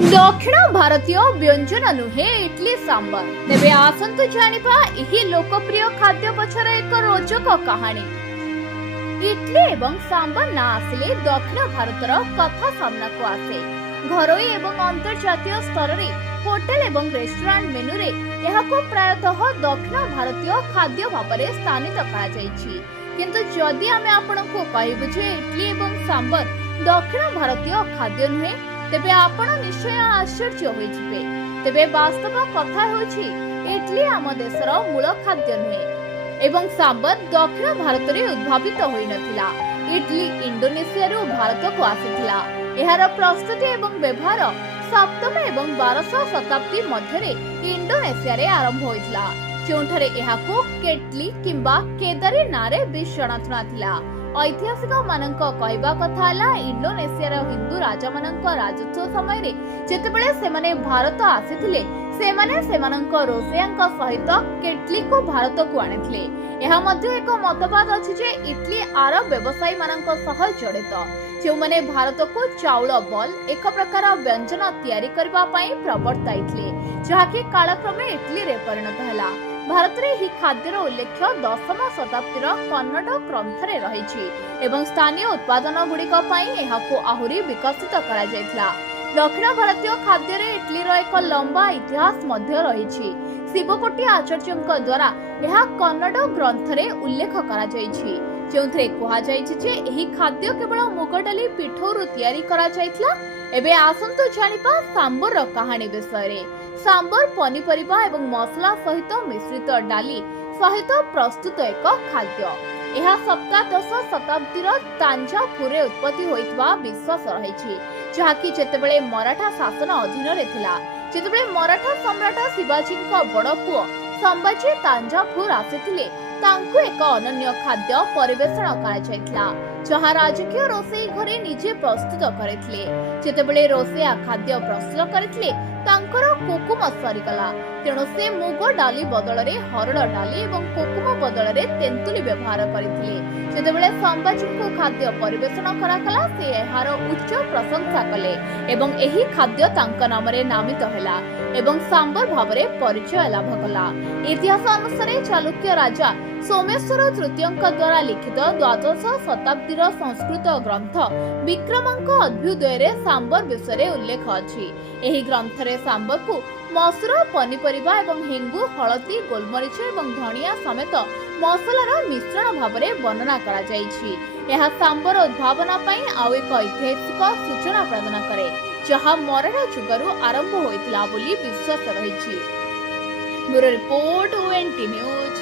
दक्षिण भारतीय व्यंजन नुहे इडली सांबर तेबे आसंतु जानिबा एही लोकप्रिय खाद्य पछर एक रोचक कहानी। इडली एवं सांबर ना आसिले दक्षिण भारतर कथा सामना को आसे। घरोई एवं अंतर्जातीय स्तर रे होटल एवं रेस्टोरेंट मेनू रे एहाको प्रायतः दक्षिण भारतीय खाद्य भाबरे स्थानित करा जायछि। किंतु जदि आमे आपनकु कहिबु जे इडली एवं सांबर दक्षिण भारतीय खाद्य नुहे तेबे आपण निश्चय आश्चर्य होई जिवे। तेबे वास्तव कथा होछि इडली आम देशर मूल खाद्य नुहे एवं सांबर दक्षिण भारत रे उद्भावित होई नथिला। इडली इंडोनेशिया रो भारत को आसिथिला। एहार प्रस्तुति एवं व्यवहार सप्तम एवं 1200 शताब्दी मध्य रे इंडोनेशिया रे आरंभ होइतला, जोंठारे एहाको केटली किंबा केदारी नारे विश्वनाथना थिला। ऐतिहासिक मानक कहवा कथा हला इंडोनेशिया रो हिंदू राजा मानक राजत्व समय रे जेतेबेले सेमाने भारत आसीथिले सेमाने सेमानक रोसेयांक सहित केटली को भारत को आनिथिले। एहा मध्ये एक मतवाद अछि जे इटली आरब व्यवसायी मानक सह जड़ित, जो माने भारत को चाउल बल एक प्रकार व्यंजन तैयारी करबा पई प्रवर्ताइथिले, जहाकी कालक्रमे इटली रे परिणत हला। भारत रे ही खाद्यर उल्लेख 10म शताब्दीर कन्नड ग्रंथ रे रहिछि एवं स्थानीय उत्पादन गुड़िक पई एहाको आहुरी विकसित करा जायतिला। दक्षिण भारतीय खाद्य रे इटली रो एक लंबा इतिहास मध्य रहिछि। शिवकोटी आचार्यଙ୍କ द्वारा एहा कन्नड ग्रंथ रे उल्लेख करा जायछि, जोंथरे कहा जायछि जे एही खाद्य केवल मुग डाली पिठौरु तैयारी करा जायतिला। एबे आसंतु जानिबा सांबर रो कहानी विषय रे। सांबर पनीपरिबा एवं मसला सहित मिश्रित डाली सहित प्रस्तुत एक खाद्य। यह सप्तादश शताब्दीर तांजावुर रे उत्पत्ति होइतबा विश्वास रहिछि, जहाकी जेतेबेले मराठा शासन अधीन रे थिला। जेतेबेले मराठा सम्राट शिवाजीଙ୍କ बड़ पुओ संभाजी तांजावुर आसिथिले, तांकु एक अनन्य खाद्य परिवेषण करा जायतिला, जहा राजकीय रोषेई घरे निजे प्रस्तुत करथिले। जेतेबेले रोषेया खाद्य प्रस्तुत करथिले तांकर कोकुम सरीगला, तेणु से मुग डाली बदल रे हरड़ डाली एवं कोकुम बदल रे तेंतुली व्यवहार करथिले। जेतेबेले संभाजी को खाद्य परिवेषण कराकला से एहार उच्च प्रशंसा कले एवं एही खाद्य तांक नाम रे नामित हैला एवं सांबर भावरे परिचय लाभ कला। इतिहास अनुसार चालुक्य राजा सोमेश्वर तृतीयଙ୍କ द्वारा लिखित द्वादश शताब्दीर संस्कृत ग्रंथ विक्रमଙ୍କ अभ्युदय रे सांबर विषय उल्लेख अछि। एही ग्रंथ रे सांबर को मसूर पनीपरिबा एवं हेंगु हळदी गोलमरीच एवं धनिया समेत मसलार मिश्रण भावरे वर्णना करा जायछि। एहा सांबर उद्भावना पई आउ एक ऐतिहासिक सूचना प्रदान करे, जहा मराठा जुगरु आरंभ होइतला बोली विश्वास रहिछि। Bureau report ONT news.